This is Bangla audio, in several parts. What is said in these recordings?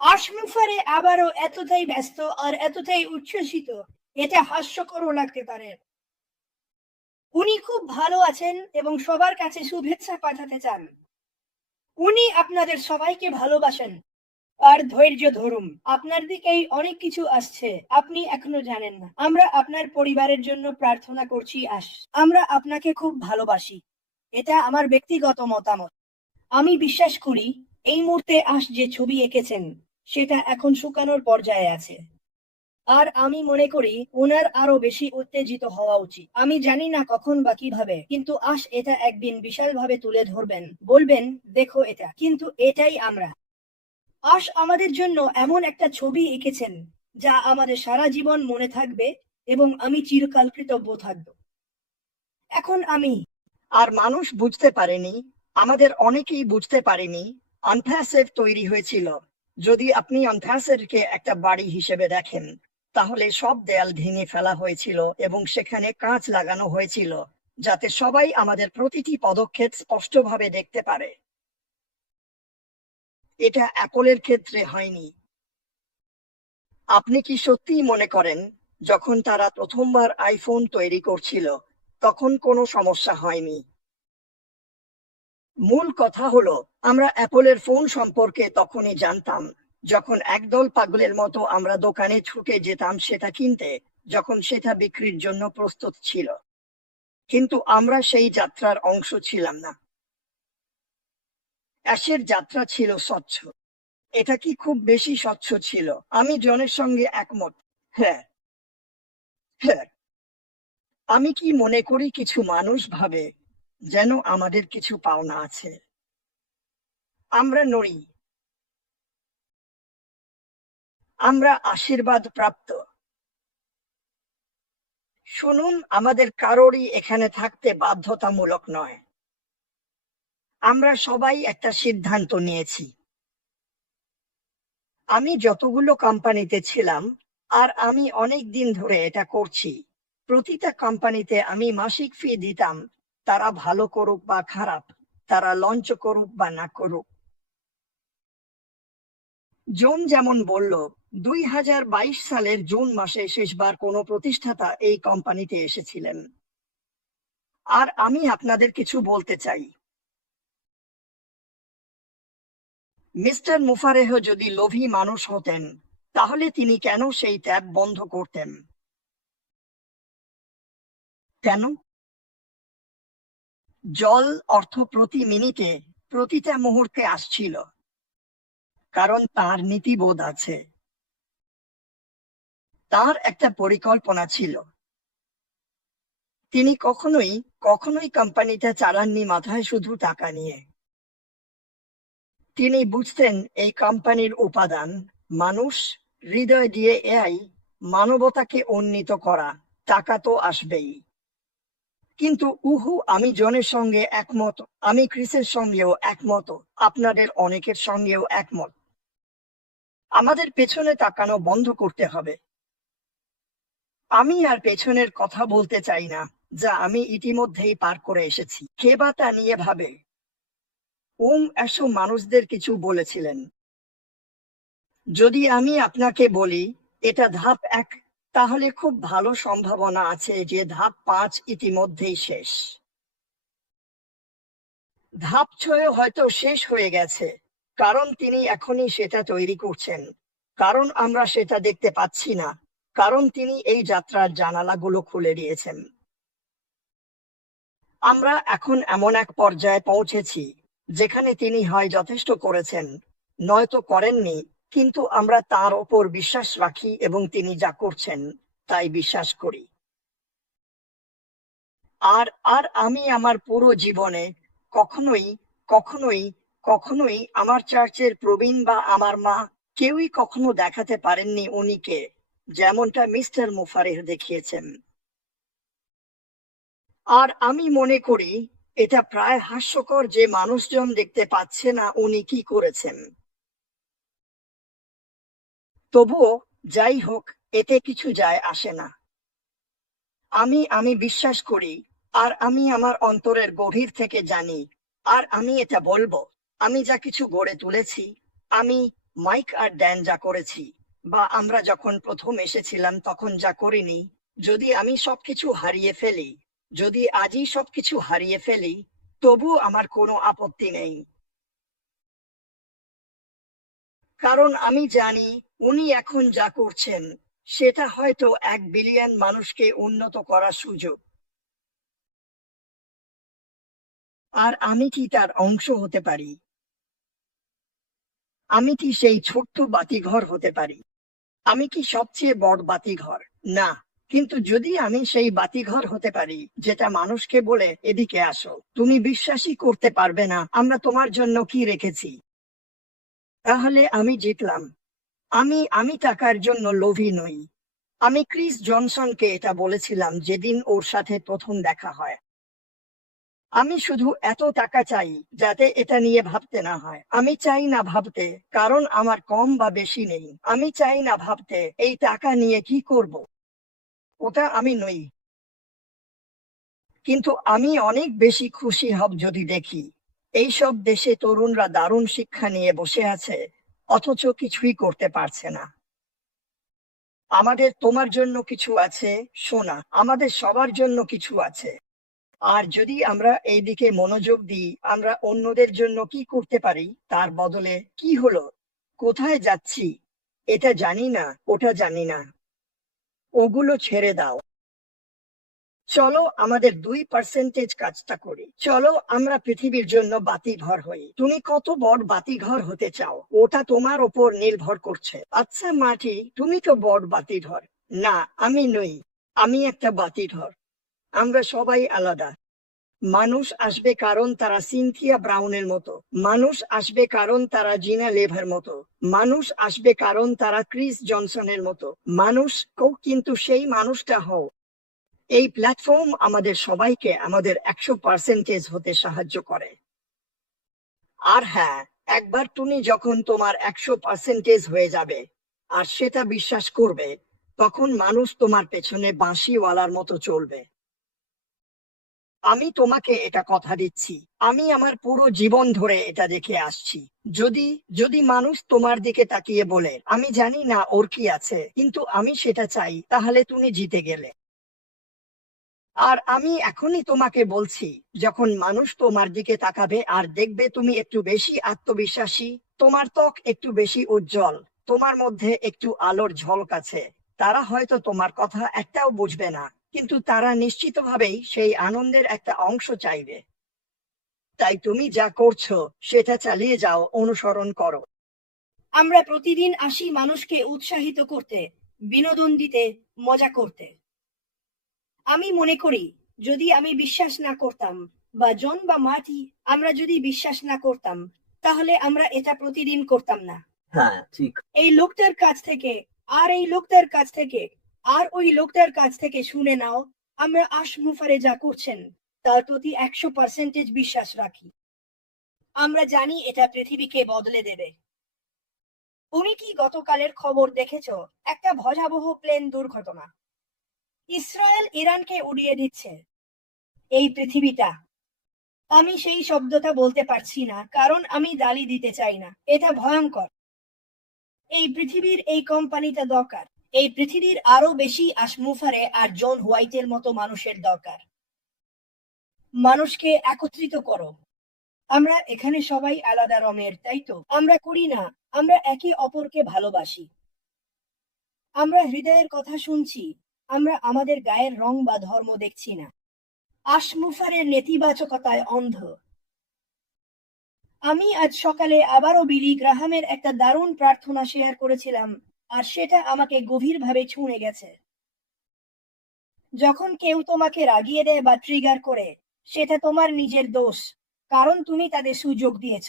আশমুফারে আবারও এতটাই ব্যস্ত আর এতটাই উচ্ছ্বসিত, এটা হাস্যকরও লাগতে পারে। উনি খুব ভালো আছেন এবং সবার কাছে শুভেচ্ছা পাঠাতে চান। উনি আপনাদের সবাইকে ভালোবাসেন। আর ধৈর্য ধরুন, আপনার দিকেই অনেক কিছু আসছে, আপনি এখনো জানেন না। আমরা আপনার পরিবারের জন্য প্রার্থনা করছি। আমরা আপনাকে খুব ভালোবাসি। এটা আমার ব্যক্তিগত মতামত। আমি বিশ্বাস করি এই মুহূর্তে যে ছবি এঁকেছেন সেটা এখন শুকানোর পর্যায়ে আছে। আর আমি মনে করি ওনার আরো বেশি উত্তেজিত হওয়া উচিত। আমি জানি না কখন বা কিভাবে, কিন্তু এটা একদিন বিশালভাবে তুলে ধরবেন, বলবেন দেখো এটা, কিন্তু এটাই আমরা। আমাদের জন্য এমন একটা ছবি এঁকেছেন যা আমাদের সারা জীবন মনে থাকবে, এবং আমি চিরকাল কৃতজ্ঞ থাকব। এখন আমি আর মানুষ বুঝতে পারেনি, আমাদের অনেকেই বুঝতে পারেনি আনফ্যাসের তৈরি হয়েছিল। যদি আপনি আনফ্যাসেরকে একটা বাড়ি হিসেবে দেখেন, তাহলে সব দেয়াল ভেঙে ফেলা হয়েছিল এবং সেখানে কাঁচ লাগানো হয়েছিল, যাতে সবাই আমাদের প্রতিটি পদক্ষেপ স্পষ্টভাবে দেখতে পারে। এটা অ্যাপলের ক্ষেত্রে হয়নি। আপনি কি সত্যিই মনে করেন যখন তারা প্রথমবার আইফোন তৈরি করছিল তখন কোনো সমস্যা হয়নি? মূল কথা হলো, আমরা অ্যাপলের ফোন সম্পর্কে তখনই জানতাম যখন একদল পাগলের মতো আমরা দোকানে ছুটে যেতাম সেটা কিনতে, যখন সেটা বিক্রির জন্য প্রস্তুত ছিল। কিন্তু আমরা সেই যাত্রার অংশ ছিলাম না। অ্যাশের যাত্রা ছিল স্বচ্ছ। এটা কি খুব বেশি স্বচ্ছ ছিল? আমি জনের সঙ্গে একমত। হ্যাঁ, হ্যাঁ। আমি কি মনে করি কিছু মানুষ ভাবে যেন আমাদের কিছু পাওনা আছে। আমরা নই। আমরা আশীর্বাদ প্রাপ্ত। শুনুন, আমাদের কারোরই এখানে থাকতে বাধ্যতামূলক নয়। আমরা সবাই একটা সিদ্ধান্ত নিয়েছি। আমি যতগুলো কোম্পানিতে ছিলাম, আর আমি অনেক দিন ধরে এটা করছি, প্রতিটা কোম্পানিতে আমি মাসিক ফি দিতাম। তারা ভালো করুক বা খারাপ, তারা লঞ্চ করুক বা না করুক। জন যেমন বলল, 2022 সালের জুন মাসে শেষবার কোনো প্রতিষ্ঠাতা এই কোম্পানিতে এসেছিলেন। আর আমি আপনাদের কিছু বলতে চাই। মিস্টার মুফারেহ যদি লোভী মানুষ হতেন, তাহলে তিনি কেন সেই ট্যাপ বন্ধ করতেন? কেন? জল অর্থ প্রতি মিনিটে, প্রতিটা মুহূর্তে আসছিল। কারণ তার নীতিবোধ আছে। তার একটা পরিকল্পনা ছিল। তিনি কখনোই কখনোই কোম্পানিটা চালাননি মাথায় শুধু টাকা নিয়ে। তিনি বুঝতেন এই কোম্পানির উপাদান মানুষ, হৃদয় দিয়ে এআই, মানবতাকে উন্নীত করা। টাকা তো আসবেই। কিন্তু আমি জনের সঙ্গে একমত, আমি ক্রিসের সঙ্গেও একমত, আপনাদের অনেকের সঙ্গেও একমত। আমাদের পেছনে তাকানো বন্ধ করতে হবে। আমি আর পেছনের কথা বলতে চাই না, যা আমি ইতিমধ্যেই পার করে এসেছি। কে বা তা নিয়ে ভাবে? এসব মানুষদের কিছু বলেছিলেন। যদি আমি আপনাকে বলি এটা ধাপ 1, তাহলে খুব ভালো সম্ভাবনা আছে যে ধাপ 5 ইতিমধ্যেই শেষ। ধাপ 6 হয়তো শেষ হয়ে গেছে, কারণ তিনি এখনই সেটা তৈরি করছেন। কারণ আমরা সেটা দেখতে পাচ্ছি না, কারণ তিনি এই যাত্রার জানালাগুলো খুলে দিয়েছেন। আমরা এখন এমন এক পর্যায়ে পৌঁছেছি যেখানে তিনি হয় যথেষ্ট করেছেন, নয়তো করেননি, কিন্তু আমরা তার ওপর বিশ্বাস রাখি এবং তিনি যা করছেন তাই বিশ্বাস করি। আর আর আমি আমার পুরো জীবনে কখনোই কখনোই কখনোই আমার চার্চের প্রবীণ বা আমার মা কেউই কখনো দেখাতে পারেননি উনিকে, যেমনটা মিস্টার মুফারেহ দেখিয়েছেন। আর আমি মনে করি এটা প্রায় হাস্যকর যে মানুষজন দেখতে পাচ্ছে না উনি কি করেছেন। তবুও যাই হোক, এতে কিছু যায় আসে না। আমি বিশ্বাস করি, আর আমি আমার অন্তরের গভীর থেকে জানি, আর আমি এটা বলবো, আমি যা কিছু গড়ে তুলেছি, আমি মাইক আর ড্যান যা করেছি, বা আমরা যখন প্রথম এসেছিলাম তখন যা করিনি, যদি আমি সবকিছু হারিয়ে ফেলি, যদি আজই সবকিছু হারিয়ে ফেলি, তবু আমার কোনো আপত্তি নেই। কারণ আমি জানি উনি এখন যা করছেন সেটা হয়তো 1 বিলিয়ন মানুষকে উন্নত করার সুযোগ। আর আমি কি তার অংশ হতে পারি? আমি কি সেই ছোট্ট বাতিঘর হতে পারি? আমি কি সবচেয়ে বড় বাতিঘর? না। কিন্তু যদি আমি সেই বাতিঘর হতে পারি যেটা মানুষকে বলে, এদিকে আসো, তুমি বিশ্বাসই করতে পারবে না আমরা তোমার জন্য কি রেখেছি, তাহলে আমি জিতলাম। আমি টাকার জন্য লোভী নই। আমি ক্রিস জনসনকে এটা বলেছিলাম যেদিন ওর সাথে প্রথম দেখা হয়। আমি শুধু এত টাকা চাই যাতে এটা নিয়ে ভাবতে না হয়। আমি চাই না ভাবতে, কারণ আমার কম বা বেশি নেই। আমি চাই না ভাবতে এই টাকা নিয়ে কি করব। ওটা আমি নই। কিন্তু আমি অনেক বেশি খুশি হব যদি দেখি এইসব দেশে তরুণরা দারুণ শিক্ষা নিয়ে বসে আছে, অথচ কিছুই করতে পারছে না। আমাদের তোমার জন্য কিছু আছে, সোনা, আমাদের সবার জন্য কিছু আছে। আর যদি আমরা এই দিকে মনোযোগ দিই, আমরা অন্যদের জন্য কি করতে পারি তার বদলে। কি হলো? কোথায় যাচ্ছি? এটা জানি না, ওটা জানি না, ওগুলো ছেড়ে দাও। চলো আমাদের 2% কাজটা করি। চলো আমরা পৃথিবীর জন্য বাতিঘর হই। তুমি কত বড় বাতিঘর হতে চাও ওটা তোমার ওপর নির্ভর করছে। আচ্ছা মাটি, তুমি তো বড় বাতিঘর। না, আমি নই। আমি একটা বাতিঘর। আমরা সবাই আলাদা। মানুষ আসবে কারণ তারা সিনথিয়া ব্রাউনের মতো, মানুষ আসবে কারণ তারা জিনা লেভার মতো, মানুষ আসবে কারণ তারা ক্রিস জনসনের মতো মানুষ। কিন্তু সেই মানুষটা হও। এই প্ল্যাটফর্ম আমাদের সবাইকে আমাদের 100% হতে সাহায্য করে। আর হ্যাঁ, একবার তুমি যখন তোমার 100% হয়ে যাবে আর সেটা বিশ্বাস করবে, তখন মানুষ তোমার পেছনে বাঁশিওয়ালার মতো চলবে। আমি তোমাকে এটা কথা দিচ্ছি। আমি আমার পুরো জীবন ধরে এটা দেখে আসছি। যদি যদি মানুষ তোমার দিকে তাকিয়ে বলে, আমি জানি না ওর কি আছে, কিন্তু আমি সেটা চাই, তাহলে তুমি জিতে গেলে। আর আমি এখনই তোমাকে বলছি, যখন মানুষ তোমার দিকে তাকাবে আর দেখবে তুমি একটু বেশি আত্মবিশ্বাসী, তোমার ত্বক একটু বেশি উজ্জ্বল, তোমার মধ্যে একটু আলোর ঝলক আছে, তারা হয়তো তোমার কথা একটাও বুঝবে না, কিন্তু তারা নিশ্চিতভাবেই সেই আনন্দের একটা অংশ চাইবে। তাই তুমি যা করছো সেটা চালিয়ে যাও, অনুসরণ করো। আমরা প্রতিদিন আসি মানুষকে উৎসাহিত করতে, বিনোদন দিতে, মজা করতে। আমি মনে করি যদি আমি বিশ্বাস না করতাম, বা জন বা মার্টি, আমরা যদি বিশ্বাস না করতাম, তাহলে আমরা এটা প্রতিদিন করতাম না। হ্যাঁ, ঠিক। এই লোকটার কাছ থেকে, আর এই লোকটার কাছ থেকে, আর ওই লোকটার কাছ থেকে শুনে নাও, আমরা আশমুফারে যা করছেন তার প্রতি 100% বিশ্বাস রাখি। আমরা জানি এটা পৃথিবীকে বদলে দেবে। তুমি কি গতকালের খবর দেখেছো? একটা ভয়াবহ প্লেন দুর্ঘটনা। ইসরায়েল ইরানকে উড়িয়ে দিচ্ছে। এই পৃথিবীটা, আমি সেই শব্দটা বলতে পারছি না কারণ আমি গালি দিতে চাই না, এটা ভয়ঙ্কর। এই পৃথিবীর এই কোম্পানিটা দরকার। এই পৃথিবীর আরো বেশি আশমুফারে আর জন হোয়াইটের মতো মানুষের দরকার। মানুষকে একত্রিত করো। আমরা এখানে সবাই আলাদা রঙের, তাই তো? আমরা করি না, আমরা একে অপরকে ভালোবাসি। আমরা হৃদয়ের কথা শুনছি। আমরা আমাদের গায়ের রং বা ধর্ম দেখছি না। আশমুফারের নেতিবাচকতায় অন্ধ। আমি আজ সকালে আবারও বিলি গ্রাহামের একটা দারুণ প্রার্থনা শেয়ার করেছিলাম, আর সেটা আমাকে গভীরভাবে ছুঁয়ে গেছে। যখন কেউ তোমাকে রাগিয়ে দেয় বা ট্রিগার করে, সেটা তোমার নিজের দোষ, কারণ তুমি তাদের সুযোগ দিয়েছ।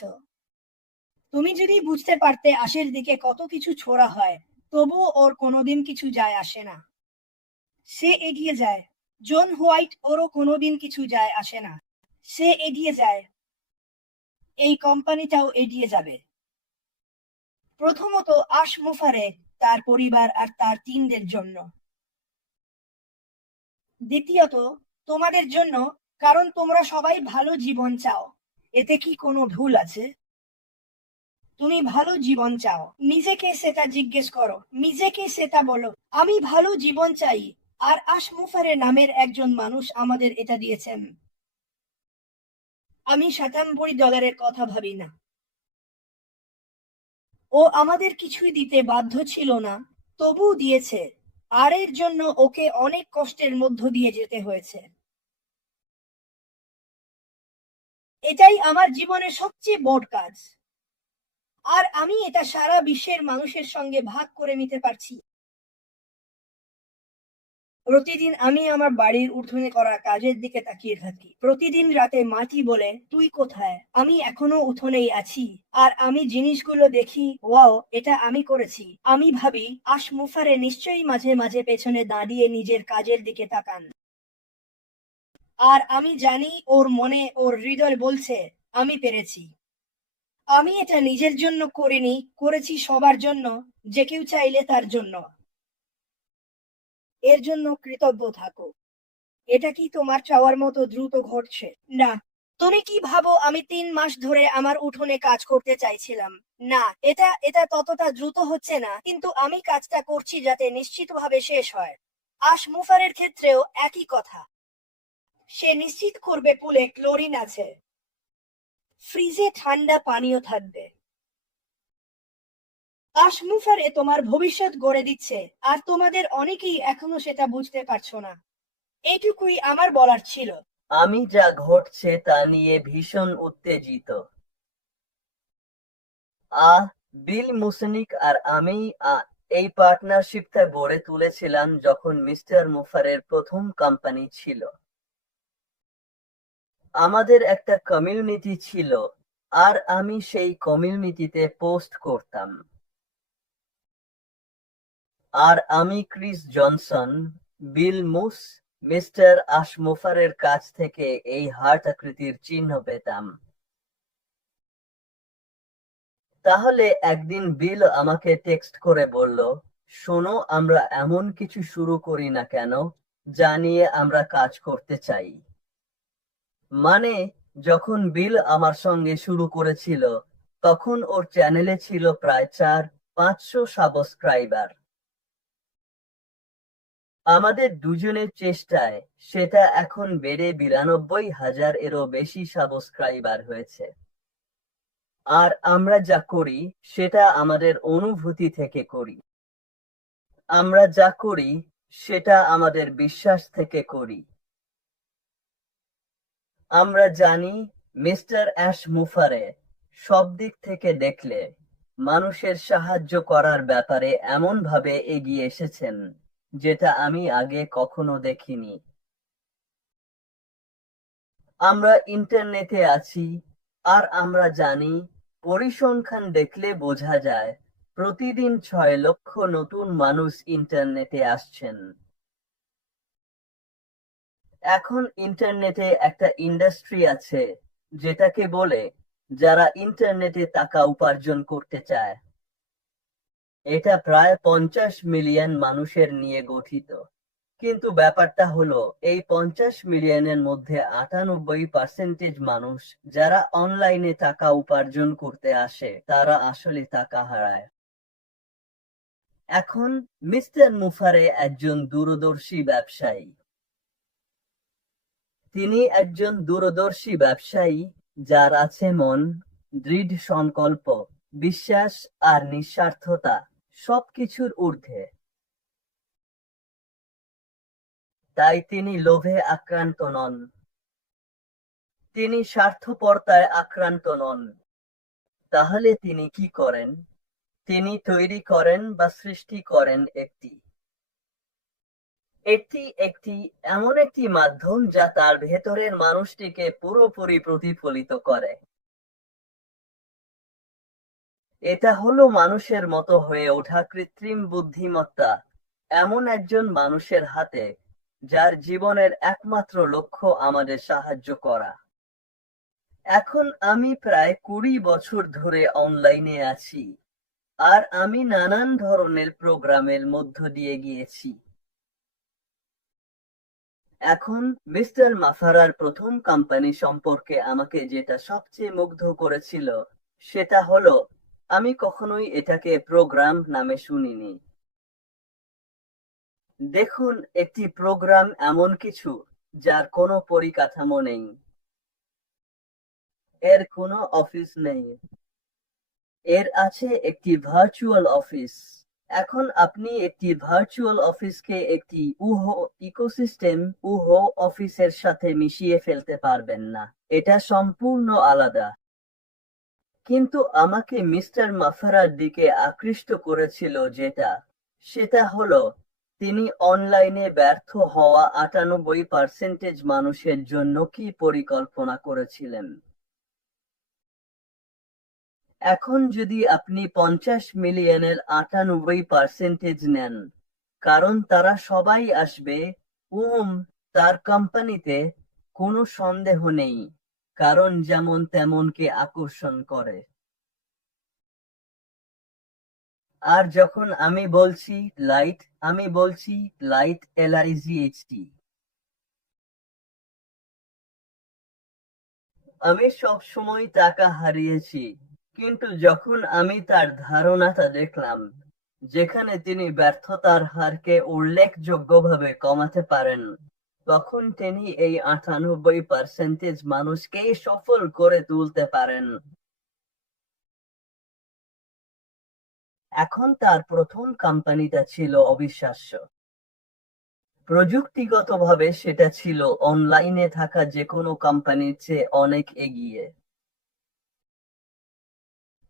তুমি যদি বুঝতে পারতে আশের দিকে কত কিছু ছোড়া হয়, তবুও ওর কোনোদিন কিছু যায় আসে না। সে এগিয়ে যায়। জন হোয়াইট, ওরও কোনোদিন কিছু যায় আসে না। সে এগিয়ে যায়। এই কোম্পানিটাও এগিয়ে যাবে। প্রথমত আশমুফারে, তার পরিবার আর তার টিমদের জন্য। দ্বিতীয়ত তোমাদের জন্য, কারণ তোমরা সবাই ভালো জীবন চাও। এতে কি কোনো ভুল আছে? তুমি ভালো জীবন চাও, নিজেকে সেটা জিজ্ঞেস করো, নিজেকে সেটা বলো, আমি ভালো জীবন চাই। আর আশমুফারের নামের একজন মানুষ আমাদের এটা দিয়েছেন। আমি $97 কথা ভাবি না। ও আমাদের কিছুই দিতে বাধ্য ছিল না, তবুও দিয়েছে। আর এর জন্য ওকে অনেক কষ্টের মধ্য দিয়ে যেতে হয়েছে। এটাই আমার জীবনের সবচেয়ে বড় কাজ। আর আমি এটা সারা বিশ্বের মানুষের সঙ্গে ভাগ করে নিতে পারছি। প্রতিদিন আমি আমার বাড়ির উঠোনে করা কাজের দিকে তাকিয়ে থাকি। প্রতিদিন রাতে মাটি বলে, তুই কোথায়? আমি এখনো উঠোনেই আছি। আর আমি জিনিসগুলো দেখি, ওয়াও, এটা আমি করেছি। আমি ভাবি, আশমুফারে নিশ্চয়ই মাঝে মাঝে পেছনে দাঁড়িয়ে নিজের কাজের দিকে তাকান। আর আমি জানি ওর মনে, ওর হৃদয় বলছে, আমি পেরেছি। আমি এটা নিজের জন্য করিনি, করেছি সবার জন্য, যে কেউ চাইলে তার জন্য। এর জন্য কৃতজ্ঞ থাকো। এটা কি তোমার চাওয়ার মতো দ্রুত ঘটছে? না। তুমি কি ভাবো আমি 3 মাস ধরে আমার উঠোনে কাজ করতে চাইছিলাম? না, এটা এটা ততটা দ্রুত হচ্ছে না, কিন্তু আমি কাজটা করছি যাতে নিশ্চিতভাবে শেষ হয়। আশমুফারের ক্ষেত্রেও একই কথা। সে নিশ্চিত করবে পুলে ক্লোরিন আছে, ফ্রিজে ঠান্ডা পানীয় থাকবে। আশমুফারে তোমার ভবিষ্যৎ গড়ে দিচ্ছে, আর তোমাদের অনেকেই এখনো সেটা বুঝতে পারছো না। এইটুকুই আমার বলার ছিল। আমি যা ঘটছে তা নিয়ে ভীষণ উত্তেজিত। বিল মুসনিক আর আমি এই পার্টনারশিপটা গড়ে তুলেছিলাম যখন মিস্টার মুফারের প্রথম কোম্পানি ছিল। আমাদের একটা কমিউনিটি ছিল, আর আমি সেই কমিউনিটিতে পোস্ট করতাম। আর আমি ক্রিস জনসন, বিল মুস, মিস্টার আশমুফারের কাছ থেকে এই হার্ট আকৃতির চিহ্ন পেতাম। তাহলে একদিন বিল আমাকে টেক্সট করে বলল, শোনো, আমরা এমন কিছু শুরু করি না কেন যা নিয়ে আমরা কাজ করতে চাই। মানে, যখন বিল আমার সঙ্গে শুরু করেছিল তখন ওর চ্যানেলে ছিল প্রায় 400-500 সাবস্ক্রাইবার। আমাদের দুজনের চেষ্টায় সেটা এখন বেড়ে 92,000 এরও বেশি সাবস্ক্রাইবার হয়েছে। আর আমরা যা করি সেটা আমাদের অনুভূতি থেকে করি। আমরা যা করি সেটা আমাদের বিশ্বাস থেকে করি। আমরা জানি মিস্টার আশমুফারে সব দিক থেকে দেখলে মানুষের সাহায্য করার ব্যাপারে এমন ভাবে এগিয়ে এসেছেন যেটা আমি আগে কখনো দেখিনি। আমরা ইন্টারনেটে আছি, আর আমরা জানি পরিসংখ্যান দেখলে বোঝা যায় প্রতিদিন 6 লক্ষ নতুন মানুষ ইন্টারনেটে আসছেন। এখন ইন্টারনেটে একটা ইন্ডাস্ট্রি আছে যেটাকে বলে যারা ইন্টারনেটে টাকা উপার্জন করতে চায়। এটা প্রায় 50 মিলিয়ন মানুষের নিয়ে গঠিত। কিন্তু ব্যাপারটা হলো, এই 50 মিলিয়নের মধ্যে 98% মানুষ যারা অনলাইনে টাকা উপার্জন করতে আসে তারা আসলে টাকা হারায়। এখন মিস্টার মুফারে একজন দূরদর্শী ব্যবসায়ী। তিনি একজন দূরদর্শী ব্যবসায়ী যার আছে মন, দৃঢ় সংকল্প, বিশ্বাস আর নিঃস্বার্থতা সবকিছুর ঊর্ধ্বে। তাই তিনি লোভে আক্রান্ত নন, তিনি স্বার্থপরতায় আক্রান্ত নন। তাহলে তিনি কি করেন? তিনি তৈরি করেন বা সৃষ্টি করেন একটি এমন একটি মাধ্যম যা তার ভেতরের মানুষটিকে পুরোপুরি প্রতিফলিত করে। এটা হলো মানুষের মতো হয়ে ওঠা কৃত্রিম বুদ্ধিমত্তা, এমন একজন মানুষের হাতে যার জীবনের একমাত্র লক্ষ্য আমাদের সাহায্য করা। এখন আমি প্রায় 20 বছর ধরে অনলাইনে আছি, আর আমি নানান ধরনের প্রোগ্রামের মধ্য দিয়ে গিয়েছি। এখন মিস্টার মাফারার প্রথম কোম্পানি সম্পর্কে আমাকে যেটা সবচেয়ে মুগ্ধ করেছিল সেটা হলো আমি কখনোই এটাকে প্রোগ্রাম নামে শুনিনি। দেখুন, একটি প্রোগ্রাম এমন কিছু যার কোনো পরিকাঠামো নেই, এর কোনো অফিস নেই, এর আছে একটি ভার্চুয়াল অফিস। এখন আপনি একটি ভার্চুয়াল অফিসকে একটি ইকোসিস্টেম অফিসের সাথে মিশিয়ে ফেলতে পারবেন না, এটা সম্পূর্ণ আলাদা। কিন্তু আমাকে মিস্টার মাফারার দিকে আকৃষ্ট করেছিল সেটা হলো তিনি অনলাইনে ব্যর্থ হওয়া 98% মানুষের জন্য কি পরিকল্পনা করেছিলেন। এখন যদি আপনি 50 মিলিয়নের 98% নেন, কারণ তারা সবাই আসবে তার কোম্পানিতে, কোনো সন্দেহ নেই, কারণ যেমন তেমনকে আকর্ষণ করে। আর যখন আমি বলছি লাইট LIGHT। আমি সব সময় টাকা হারিয়েছি, কিন্তু যখন আমি তার ধারণাটা দেখলাম, যেখানে তিনি ব্যর্থতার হারকে উল্লেখযোগ্যভাবে কমাতে পারেন, তখন তিনি এই 98% মানুষকেই সফল করে তুলতে পারেন। এখন তার প্রথম কোম্পানিটা ছিল অবিশ্বাস্য। প্রযুক্তিগতভাবে সেটা ছিল অনলাইনে থাকা যে কোনো কোম্পানির চেয়ে অনেক এগিয়ে।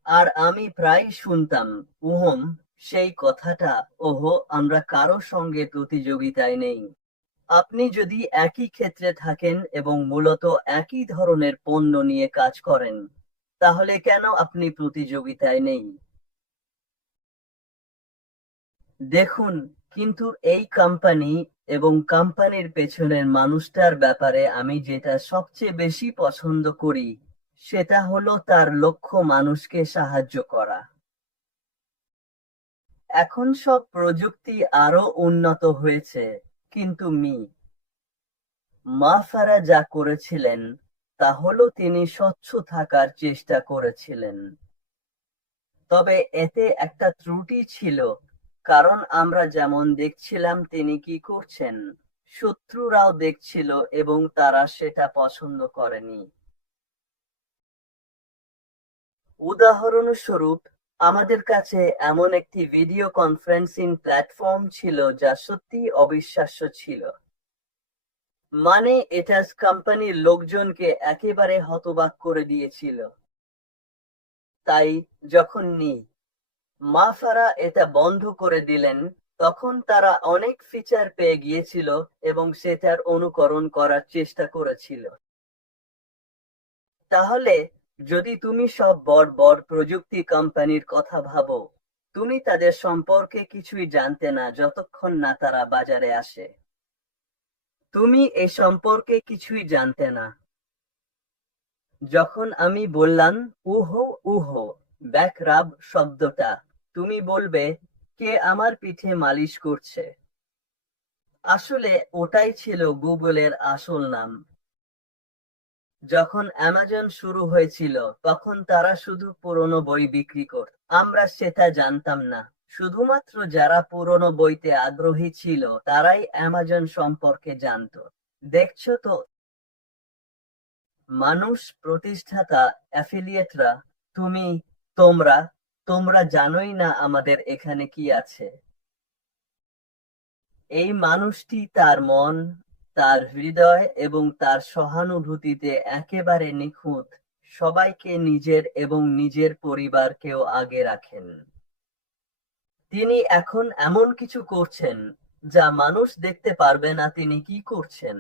আর আমি প্রায় শুনতাম সেই কথাটা, আমরা কারো সঙ্গে প্রতিযোগিতায় নেই। আপনি যদি একই ক্ষেত্রে থাকেন এবং মূলত একই ধরনের পণ্য নিয়ে কাজ করেন, তাহলে কেন আপনি প্রতিযোগিতায় নেই? দেখুন, কিন্তু এই কোম্পানি এবং কোম্পানির পেছনের মানুষটার ব্যাপারে আমি যেটা সবচেয়ে বেশি পছন্দ করি, সেটা হলো তার লক্ষ্য মানুষকে সাহায্য করা। এখন সব প্রযুক্তি আরো উন্নত হয়েছে, কিন্তু মা ফারা যা করেছিলেন তা হলো তিনি স্বচ্ছ থাকার চেষ্টা করেছিলেন। তবে এতে একটা ত্রুটি ছিল, কারণ আমরা যেমন দেখছিলাম তিনি কি করছেন, শত্রুরাও দেখছিল এবং তারা সেটা পছন্দ করেনি। উদাহরণস্বরূপ, আমাদের কাছে এমন একটি ভিডিও কনফারেন্সিং প্ল্যাটফর্ম ছিল যা সত্যিই অবিশ্বাস্য ছিল। মানে এটা কোম্পানির লোকজনকে একেবারে হতবাক করে দিয়েছিল। তাই যখন মা ফারা এটা বন্ধ করে দিলেন, তখন তারা অনেক ফিচার পেয়ে গিয়েছিল এবং সেটার অনুকরণ করার চেষ্টা করেছিল। তাহলে যদি তুমি সব বড় বড় প্রযুক্তি কোম্পানির কথা ভাবো, তুমি তাদের সম্পর্কে কিছুই জানতে না যতক্ষণ না তারা বাজারে আসে। তুমি এ সম্পর্কে কিছুই জানতে না। যখন আমি বললাম ব্যাক রাব শব্দটা, তুমি বলবে, কে আমার পিঠে মালিশ করছে? আসলে ওটাই ছিল গুগলের আসল নাম। যখন অ্যামাজন শুরু হয়েছিল, তখন তারা শুধু পুরনো বই বিক্রি করত। আমরা সেটা জানতাম না। শুধুমাত্র যারা পুরনো বইতে আগ্রহী ছিল তারাই অ্যামাজন সম্পর্কে জানতো। দেখছো তো, মানুষ, প্রতিষ্ঠাতা, অ্যাফিলিয়েটরা, তোমরা তোমরা জানোই না আমাদের এখানে কি আছে। এই মানুষটি তার মন, তার হৃদয় এবং তার সহানুভূতিতে একেবারে নিখুঁত, সবাইকে নিজের এবং নিজের পরিবারকেও আগে রাখেন। তিনি এখন এমন কিছু করছেন যা মানুষ দেখতে পারবে না তিনি কি করছেন।